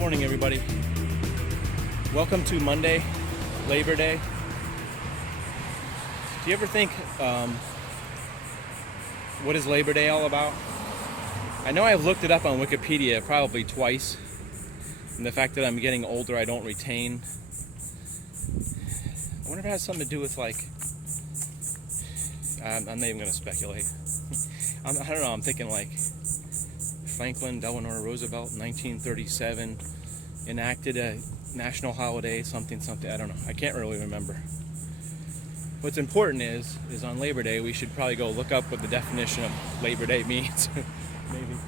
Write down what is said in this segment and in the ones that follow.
morning, everybody. Welcome to Monday, Labor Day. Do you ever think, what is Labor Day all about? I know I've looked it up on Wikipedia probably twice, and the fact that I'm getting older, I don't retain. I wonder if it has something to do with, like, I'm not even going to speculate. I don't know, I'm thinking like Franklin Delano Roosevelt, 1937, enacted a national holiday, something, I don't know. I can't really remember. What's important is on Labor Day, we should probably go look up what the definition of Labor Day means. Maybe.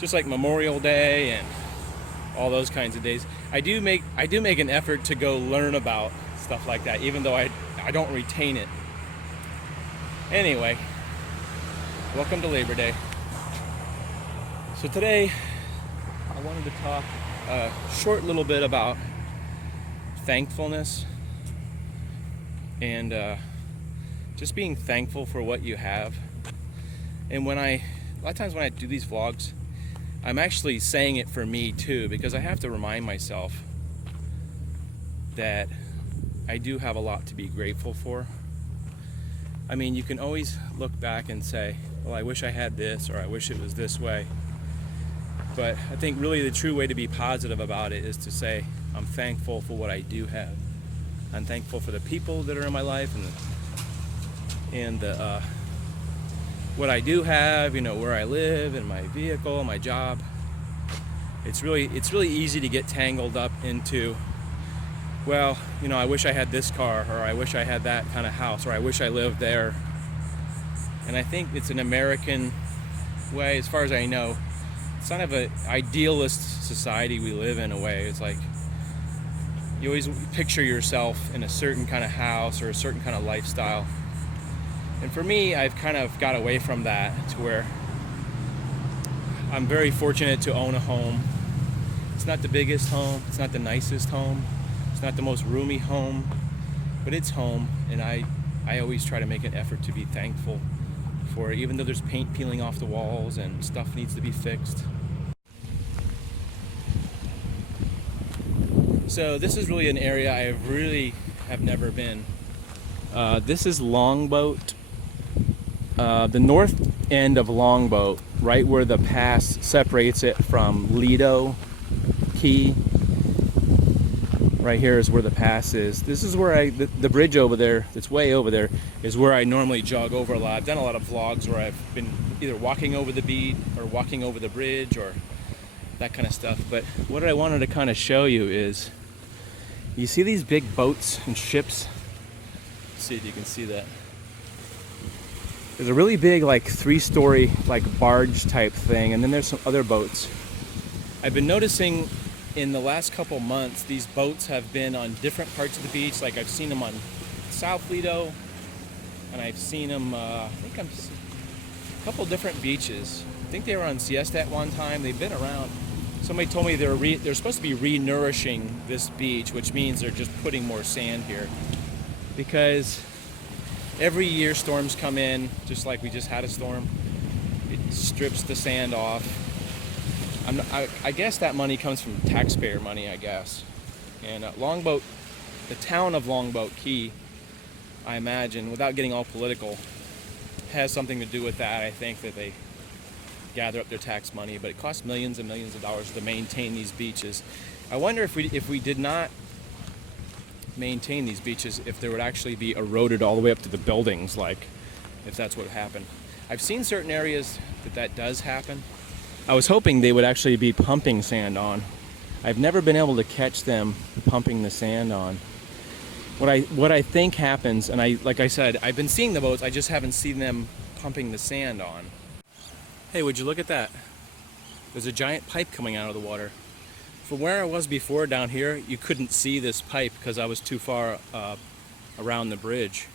Just like Memorial Day and all those kinds of days. I do make an effort to go learn about stuff like that, even though I don't retain it. Anyway, welcome to Labor Day. So today, I wanted to talk a short little bit about thankfulness and just being thankful for what you have. And a lot of times when I do these vlogs, I'm actually saying it for me too, because I have to remind myself that I do have a lot to be grateful for. I mean, you can always look back and say, well, I wish I had this, or I wish it was this way. But I think really the true way to be positive about it is to say, I'm thankful for what I do have. I'm thankful for the people that are in my life and what I do have, where I live and my vehicle, my job. It's really easy to get tangled up into, well, I wish I had this car, or I wish I had that kind of house, or I wish I lived there. And I think it's an American way, as far as I know. It's kind of an idealist society we live in a way. It's like you always picture yourself in a certain kind of house or a certain kind of lifestyle. And for me, I've kind of got away from that to where I'm very fortunate to own a home. It's not the biggest home, it's not the nicest home, it's not the most roomy home, but it's home, and I always try to make an effort to be thankful for it, even though there's paint peeling off the walls and stuff needs to be fixed. So this is really an area I have never been. This is Longboat, the north end of Longboat, right where the pass separates it from Lido Key. Right here is where the pass is. This is where the bridge over there, that's way over there, is where I normally jog over a lot. I've done a lot of vlogs where I've been either walking over the beach or walking over the bridge or that kind of stuff. But what I wanted to kind of show you is, you see these big boats and ships? Let's see if you can see that. There's a really big, like 3-story, like barge type thing, and then there's some other boats. I've been noticing in the last couple months, these boats have been on different parts of the beach. Like I've seen them on South Lido, and I've seen them, a couple different beaches. I think they were on Siesta at one time. They've been around. Somebody told me they're supposed to be renourishing this beach, which means they're just putting more sand here. Because every year storms come in, just like we just had a storm. It strips the sand off. I guess that money comes from taxpayer money, I guess. And Longboat, the town of Longboat Key, I imagine, without getting all political, has something to do with that. I think that they gather up their tax money, but it costs millions and millions of dollars to maintain these beaches. I wonder if we did not maintain these beaches, if there would actually be eroded all the way up to the buildings, like if that's what happened. I've seen certain areas that does happen. I was hoping they would actually be pumping sand on. I've never been able to catch them pumping the sand on. What I think happens, and like I said, I've been seeing the boats, I just haven't seen them pumping the sand on. Hey, would you look at that? There's a giant pipe coming out of the water. From where I was before down here, you couldn't see this pipe because I was too far around the bridge.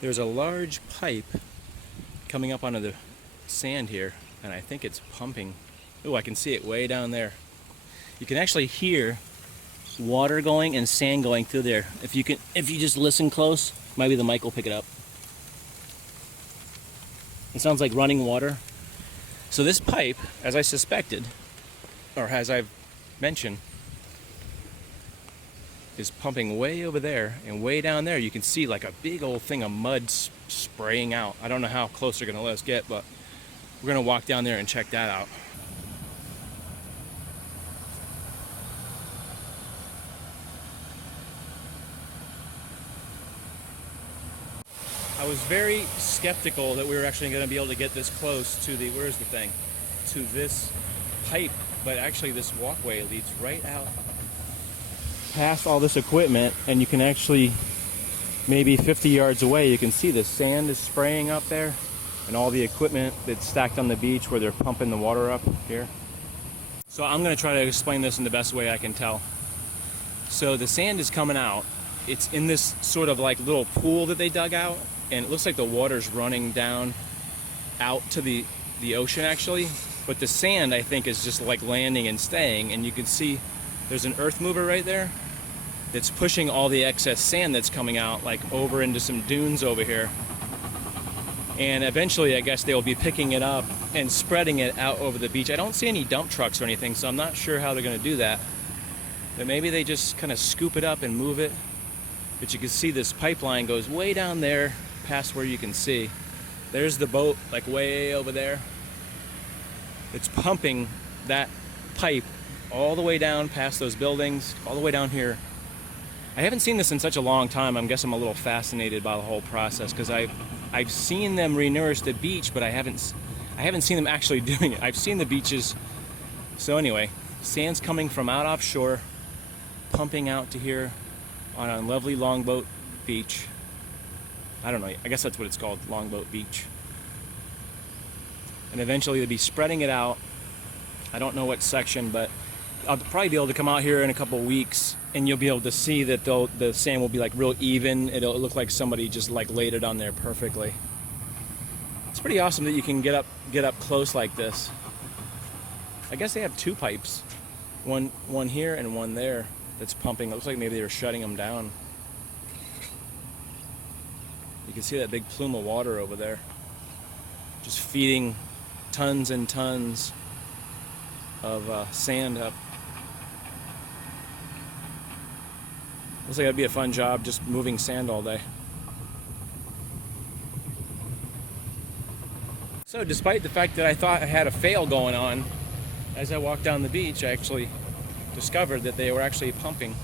There's a large pipe coming up onto the sand here, and I think it's pumping. Oh, I can see it way down there. You can actually hear water going and sand going through there. If you just listen close, maybe the mic will pick it up. It sounds like running water. So this pipe, as I suspected, or as I've mentioned, is pumping way over there, and way down there you can see like a big old thing of mud spraying out. I don't know how close they're gonna let us get, but we're gonna walk down there and check that out. I was very skeptical that we were actually going to be able to get this close to the, where's the thing, to this pipe, but actually this walkway leads right out past all this equipment, and you can actually, maybe 50 yards away, you can see the sand is spraying up there, and all the equipment that's stacked on the beach where they're pumping the water up here. So I'm going to try to explain this in the best way I can tell. So the sand is coming out. It's in this sort of like little pool that they dug out, and it looks like the water's running down out to the ocean actually, but the sand I think is just like landing and staying, and you can see there's an earth mover right there that's pushing all the excess sand that's coming out like over into some dunes over here, and eventually I guess they'll be picking it up and spreading it out over the beach. I don't see any dump trucks or anything, so I'm not sure how they're going to do that, but maybe they just kind of scoop it up and move it. But you can see this pipeline goes way down there past where you can see. There's the boat like way over there. It's pumping that pipe all the way down past those buildings, all the way down here. I haven't seen this in such a long time. I guess I'm a little fascinated by the whole process because I've seen them renourish the beach, but I haven't seen them actually doing it. I've seen the beaches. So anyway, sand's coming from out offshore, pumping out to here on a lovely longboat beach. I don't know, I guess that's what it's called, longboat beach. And eventually they'll be spreading it out. I don't know what section, but I'll probably be able to come out here in a couple weeks and you'll be able to see that the sand will be like real even. It'll look like somebody just like laid it on there perfectly. It's pretty awesome that you can get up close like this. I guess they have two pipes, one here and one there that's pumping. It looks like maybe they were shutting them down. You can see that big plume of water over there, just feeding tons and tons of sand up. Looks like it'd be a fun job just moving sand all day. So despite the fact that I thought I had a fail going on, as I walked down the beach, I actually discovered that they were actually pumping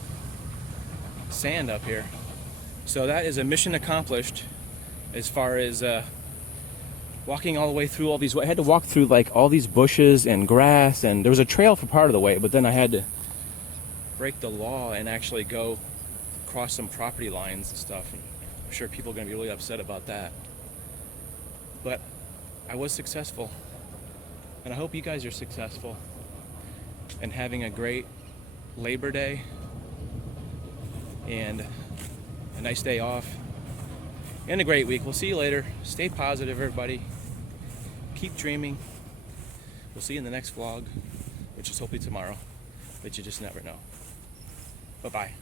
sand up here. So that is a mission accomplished as far as walking all the way through all these. I had to walk through like all these bushes and grass, and there was a trail for part of the way, but then I had to break the law and actually go cross some property lines and stuff. And I'm sure people are going to be really upset about that. But I was successful, and I hope you guys are successful and having a great Labor Day and a nice day off and a great week. We'll see you later. Stay positive, everybody. Keep dreaming. We'll see you in the next vlog, which is hopefully tomorrow, but you just never know. Bye-bye.